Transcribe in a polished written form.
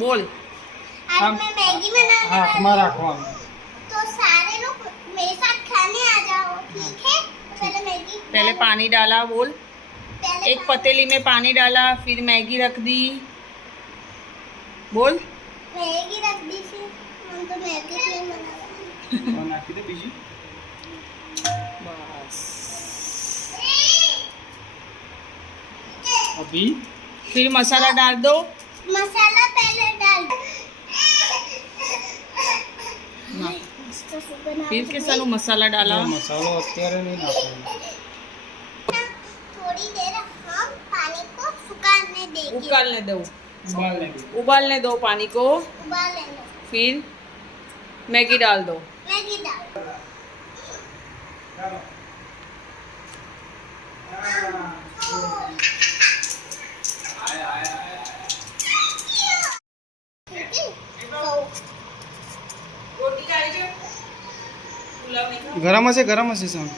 बोल। आज मैं मैगी बनाने हाँ वाली तुम्हारा हूँ। रखो तो सारे लोग मेरे साथ खाने आ जाओ, ठीक है? पहले मैगी पहले पानी डाला, बोल। पहले एक पतीली में पानी डाला, फिर मैगी रख दी, बोल। मैगी रख दी, फिर हम तो मैगी नहीं बना और नाखी दे बीजी बस। अभी फिर मसाला डाल दो। मसाला पहले डाल दो। ना, इसको बना फिर के कैसा मसाला डाला। मसालो અત્યારે નહીં નાખવાનો थोड़ी देर हम पानी को सुखाने देंगे। उबालने दो, ઉબાલ લેવી उबालने दो पानी को। उबाल लेंगे। फिर मैगी डाल दो। मैगी डाल ગરમ હશે સંગ